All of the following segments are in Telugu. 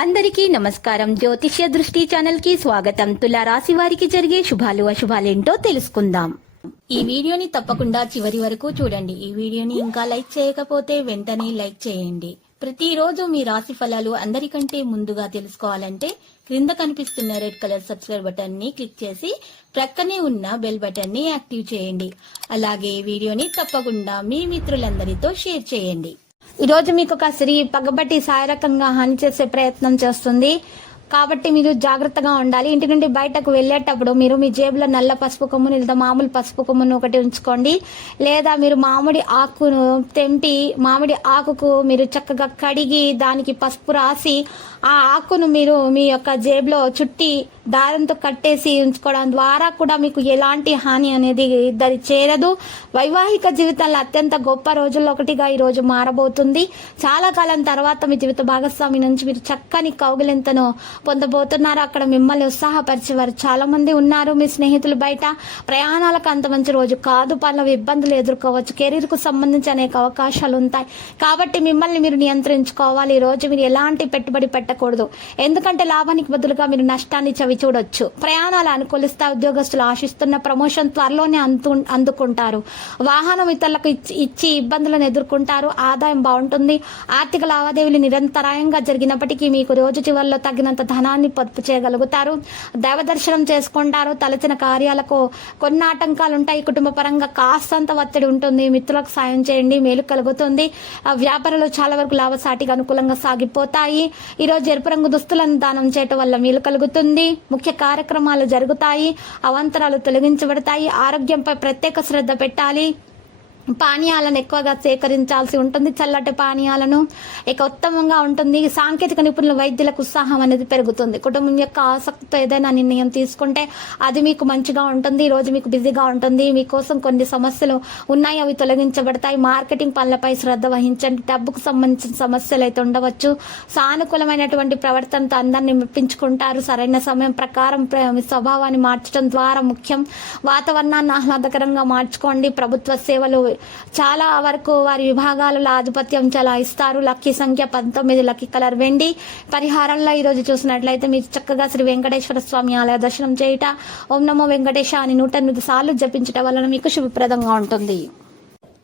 అందరికీ నమస్కారం. జ్యోతిష్య దృష్టి ఛానల్ కి స్వాగతం. తులా రాశి వారికి జరిగే శుభాలు అశుభాలేంటో తెలుసుకుందాం. ఈ వీడియోని తప్పకుండా చివరి వరకు చూడండి. ఈ వీడియోని ఇంకా లైక్ చేయకపోతే వెంటనే లైక్ చేయండి. ప్రతిరోజు మీ రాశి ఫలాలు అందరికంటే ముందుగా తెలుసుకోవాలంటే క్రింద కనిపిస్తున్న రెడ్ కలర్ సబ్స్క్రైబ్ బటన్ ని క్లిక్ చేసి ప్రక్కనే ఉన్న బెల్ బటన్ ని యాక్టివ్ చేయండి. అలాగే వీడియోని తప్పకుండా మీ మిత్రులందరితో షేర్ చేయండి. ఈ రోజు మీకు ఒక స్త్రీ పగబట్టి శారీరకంగా హాని చేసే ప్రయత్నం చేస్తుంది కాబట్టి మీరు జాగ్రత్తగా ఉండాలి. ఇంటి నుండి బయటకు వెళ్లేటప్పుడు మీరు మీ జేబులో నల్ల పసుపు కొమ్మును లేదా మామూలు పసుపు కొమ్మును ఒకటి ఉంచుకోండి. లేదా మీరు మామిడి ఆకును తెంపి మామిడి ఆకుకు మీరు చక్కగా కడిగి దానికి పసుపు రాసి ఆ ఆకును మీరు మీ యొక్క జేబులో చుట్టి దారంతో కట్టేసి ఉంచుకోవడం ద్వారా కూడా మీకు ఎలాంటి హాని అనేది ఇది చేరదు. వైవాహిక జీవితంలో అత్యంత గొప్ప రోజుల్లో ఒకటిగా ఈ రోజు మారబోతుంది. చాలా కాలం తర్వాత మీ జీవిత భాగస్వామి నుంచి మీరు చక్కని కౌగిలింతను పొందబోతున్నారు. అక్కడ మిమ్మల్ని ఉత్సాహపరిచేవారు చాలా మంది ఉన్నారు. మీ స్నేహితులు బయట ప్రయాణాలకు అంత మంచి రోజు కాదు. పనుల ఇబ్బందులు ఎదుర్కోవచ్చు. కెరీర్ కు సంబంధించి అనేక అవకాశాలు ఉంటాయి కాబట్టి మిమ్మల్ని మీరు నియంత్రించుకోవాలి. ఈ రోజు మీరు ఎలాంటి పెట్టుబడి పెట్టకూడదు. ఎందుకంటే లాభానికి బదులుగా మీరు నష్టాన్ని చవి చూడొచ్చు. ప్రయాణాలు అనుకూలిస్తా. ఉద్యోగస్తులు ఆశిస్తున్న ప్రమోషన్ త్వరలోనే అందుకుంటారు. వాహనం ఇతరులకు ఇచ్చి ఇబ్బందులను ఎదుర్కొంటారు. ఆదాయం బాగుంటుంది. ఆర్థిక లావాదేవీలు నిరంతరాయంగా జరిగినప్పటికీ మీకు రోజు చివరిలో తగినంత ధనాన్ని పొదుపు చేయగలుగుతారు. దైవ దర్శనం చేసుకుంటారు. తలచిన కార్యాలకు కొన్ని ఆటంకాలు ఉంటాయి. కుటుంబ పరంగా కాస్తంత ఒత్తిడి ఉంటుంది. మిత్రులకు సాయం చేయండి, మేలు కలుగుతుంది. వ్యాపారాలు చాలా వరకు లాభసాటిగా అనుకూలంగా సాగిపోతాయి. ఈ రోజు ఎరుపు రంగు దుస్తులను దానం చేయటం వల్ల మేలు కలుగుతుంది. ముఖ్య కార్యక్రమాలు జరుగుతాయి. అవాంతరాలు తొలగించబడతాయి. ఆరోగ్యంపై ప్రత్యేక శ్రద్ధ పెట్టాలి. పానీయాలను ఎక్కువగా సేకరించాల్సి ఉంటుంది. చల్లటి పానీయాలను ఇక ఉత్తమంగా ఉంటుంది. సాంకేతిక నిపుణుల వైద్యులకు ఉత్సాహం అనేది పెరుగుతుంది. కుటుంబం యొక్క ఆసక్తితో ఏదైనా నిర్ణయం తీసుకుంటే అది మీకు మంచిగా ఉంటుంది. ఈ రోజు మీకు బిజీగా ఉంటుంది. మీకోసం కొన్ని సమస్యలు ఉన్నాయి, అవి తొలగించబడతాయి. మార్కెటింగ్ పనులపై శ్రద్ధ వహించండి. డబ్బుకు సంబంధించిన సమస్యలు అయితే ఉండవచ్చు. సానుకూలమైనటువంటి ప్రవర్తనతో అందరినీ మెప్పించుకుంటారు. సరైన సమయం ప్రకారం మీ స్వభావాన్ని మార్చడం ద్వారా ముఖ్యం. వాతావరణాన్ని ఆహ్లాదకరంగా మార్చుకోండి. ప్రభుత్వ సేవలు చాలా వరకు వారి విభాగాలలో ఆధిపత్యం చెలాయిస్తారు. లక్కీ సంఖ్య 19, లక్కీ కలర్ వెండి. పరిహారంలో ఈ రోజు చూసినట్లయితే మీరు చక్కగా శ్రీ వెంకటేశ్వర స్వామి ఆలయ దర్శనం చేయుట, ఓం నమో వెంకటేశ అని 108 సార్లు జపించడం వలన మీకు శుభప్రదంగా ఉంటుంది.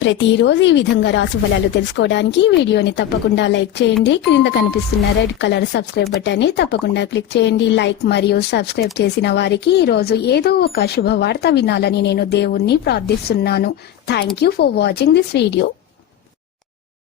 ప్రతిరోజు ఈ విధంగా రాశి ఫలాలు తెలుసుకోవడానికి వీడియోని తప్పకుండా లైక్ చేయండి. క్రింద కనిపిస్తున్న రెడ్ కలర్ సబ్స్క్రైబ్ బటన్ ని తప్పకుండా క్లిక్ చేయండి. లైక్ మరియు సబ్స్క్రైబ్ చేసిన వారికి ఈ రోజు ఏదో ఒక శుభవార్త వినాలని నేను దేవుణ్ణి ప్రార్థిస్తున్నాను. Thank you for watching this video.